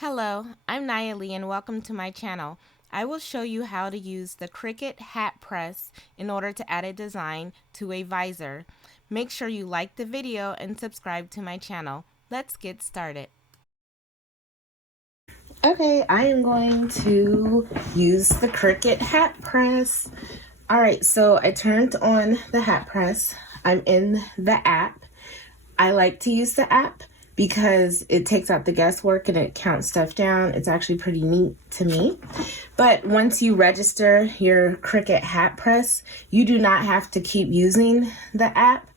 Hello, I'm Nayeli and welcome to my channel. I will show you how to use the Cricut Hatpress in order to add a design to a visor. Make sure you like the video and subscribe to my channel. Let's get started. Okay, I am going to use the Cricut Hatpress. Alright, so I turned on the Hatpress. I'm in the app. I like to use the app because it takes out the guesswork and it counts stuff down. It's actually pretty neat to me. But once you register your Cricut Hatpress, you do not have to keep using the app.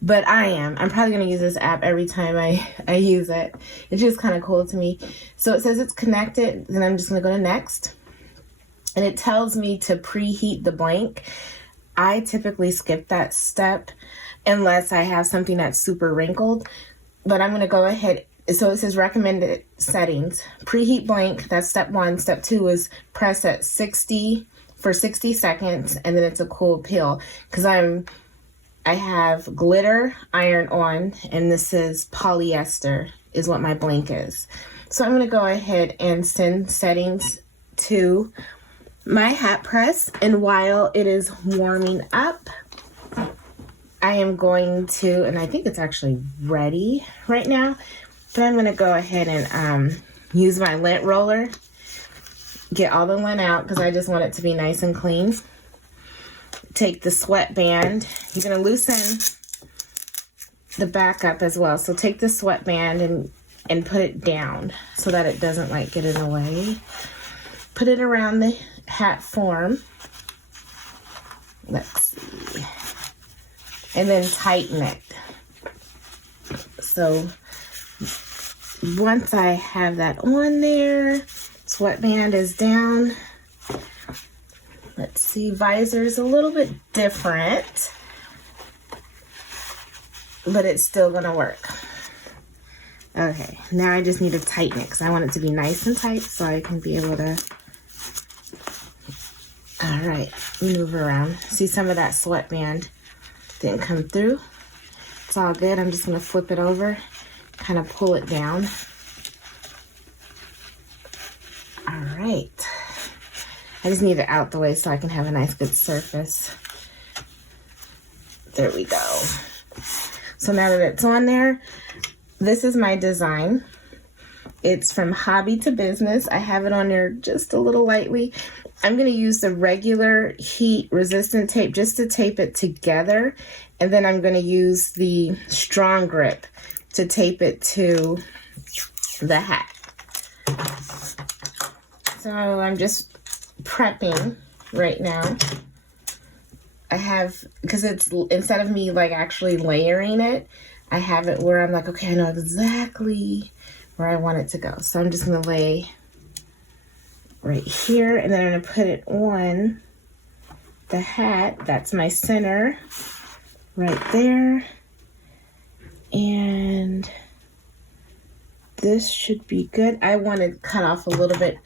But I am. I'm probably going to use this app every time I use it. It's just kind of cool to me. So it says it's connected. Then I'm just going to go to next. And it tells me to preheat the blank. I typically skip that step unless I have something that's super wrinkled. But I'm going to go ahead. So it says recommended settings. Preheat blank, that's step 1. Step 2 is press at 60 for 60 seconds, and then it's a cool peel. Because I have glitter iron on, and this is polyester is what my blank is. So I'm going to go ahead and send settings to my hat press, and while it is warming up, I am going to, and I think it's actually ready right now, but I'm going to go ahead and use my lint roller, get all the lint out because I just want it to be nice and clean. Take the sweatband. You're going to loosen the back up as well. So take the sweatband and put it down so that it doesn't like get in the way. Put it around the hat form. Let's see. And then tighten it. So once I have that on there, sweatband is down. Let's see, visor is a little bit different, but it's still gonna work. Okay, now I just need to tighten it because I want it to be nice and tight so I can be able to, all right, move around. See, some of that sweatband didn't come through. It's all good. I'm just gonna flip it over, kind of pull it down. All right. I just need it out the way so I can have a nice good surface. There we go. So now that it's on there, this is my design. It's from Hobby to Business. I have it on there just a little lightly. I'm going to use the regular heat resistant tape just to tape it together. And then I'm going to use the strong grip to tape it to the hat. So I'm just prepping right now. I have, because it's, instead of me like actually layering it, I have it where I'm like, okay, I know exactly where I want it to go. So I'm just going to lay right here, and then I'm going to put it on the hat. That's my center right there. And this should be good. I want to cut off a little bit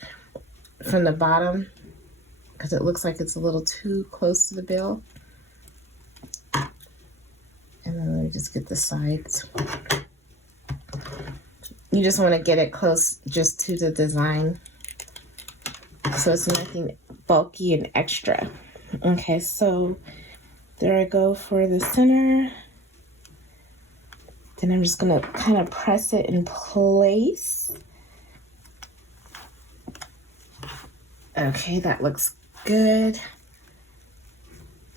from the bottom because it looks like it's a little too close to the bill. And then let me just get the sides. You just want to get it close just to the design, so it's nothing bulky and extra. Okay, so there I go for the center. Then I'm just gonna kind of press it in place. Okay, that looks good.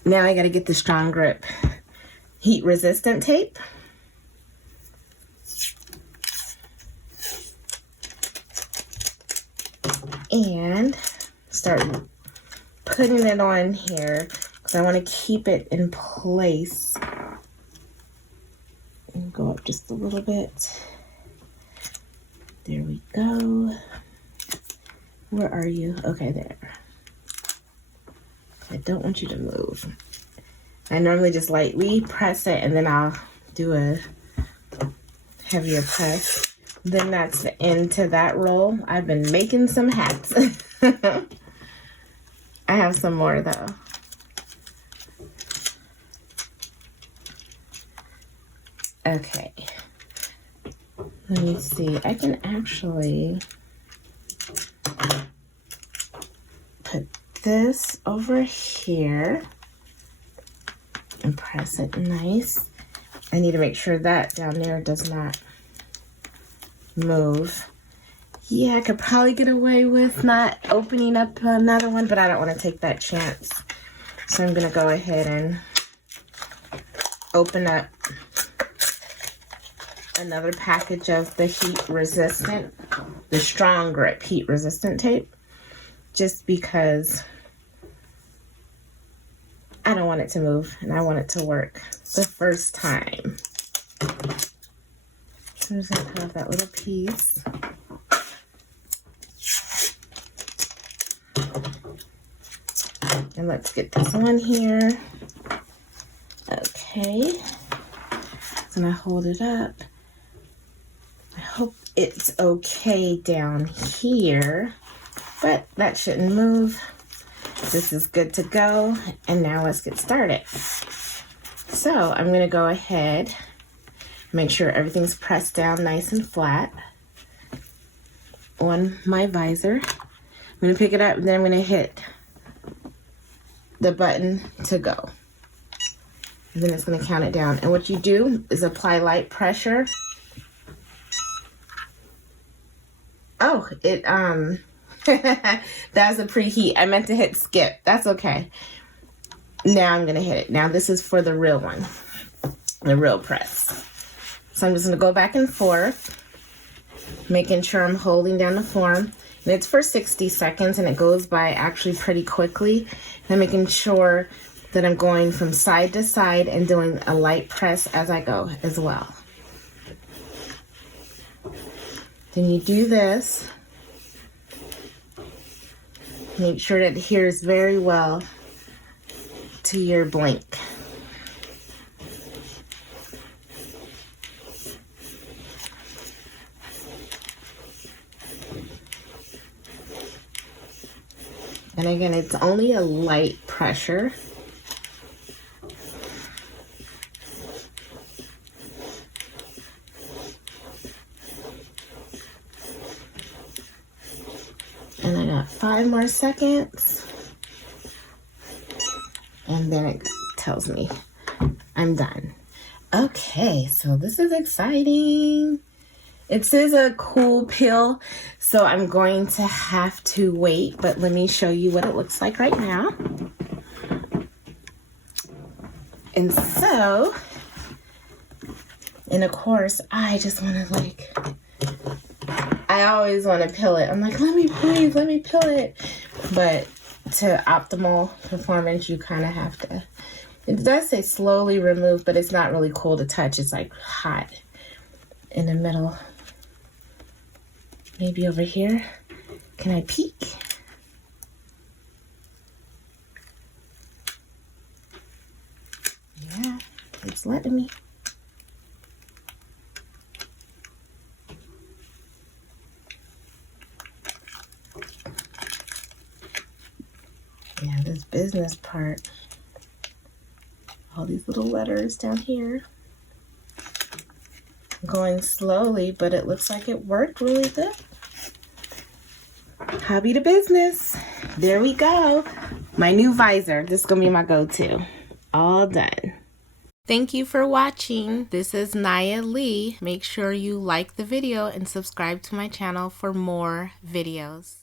Now I gotta get the strong grip heat resistant tape. And start putting it on here because I want to keep it in place. And go up just a little bit. There we go. Where are you? Okay, there. I don't want you to move. I normally just lightly press it and then I'll do a heavier press. Then that's the end to that roll. I've been making some hats. I have some more though. Okay. Let me see. I can actually put this over here and press it nice. I need to make sure that down there does not move. Yeah, I could probably get away with not opening up another one, but I don't want to take that chance. So I'm going to go ahead and open up another package of the heat resistant, the strong grip heat resistant tape, just because I don't want it to move and I want it to work the first time. So I'm just going to cut off that little piece. And let's get this on here. Okay. So I'm going to hold it up. I hope it's okay down here, but that shouldn't move. This is good to go. And now let's get started. So I'm going to go ahead, make sure everything's pressed down nice and flat on my visor. I'm going to pick it up and then I'm going to hit the button to go. And then it's going to count it down. And what you do is apply light pressure. Oh, it that's a preheat. I meant to hit skip. That's okay. Now I'm going to hit it. Now this is for the real one, the real press. So I'm just going to go back and forth, making sure I'm holding down the form. And it's for 60 seconds and it goes by actually pretty quickly. And I'm making sure that I'm going from side to side and doing a light press as I go as well. Then you do this. Make sure it adheres very well to your blank. And again, it's only a light pressure. And I got 5 more seconds. And then it tells me I'm done. Okay, so this is exciting. It says a cool peel, so I'm going to have to wait, but let me show you what it looks like right now. And so, and of course, I just want to I always want to peel it. I'm like, let me breathe, let me peel it. But to optimal performance, you kind of have to, it does say slowly remove, but it's not really cool to touch. It's like hot in the middle. Maybe over here. Can I peek? Yeah, it's letting me. Yeah, this business part. All these little letters down here. Going slowly, but it looks like it worked really good. Hobby to business. There we go. My new visor. This is going to be my go-to. All done. Thank you for watching. This is Naya Lee. Make sure you like the video and subscribe to my channel for more videos.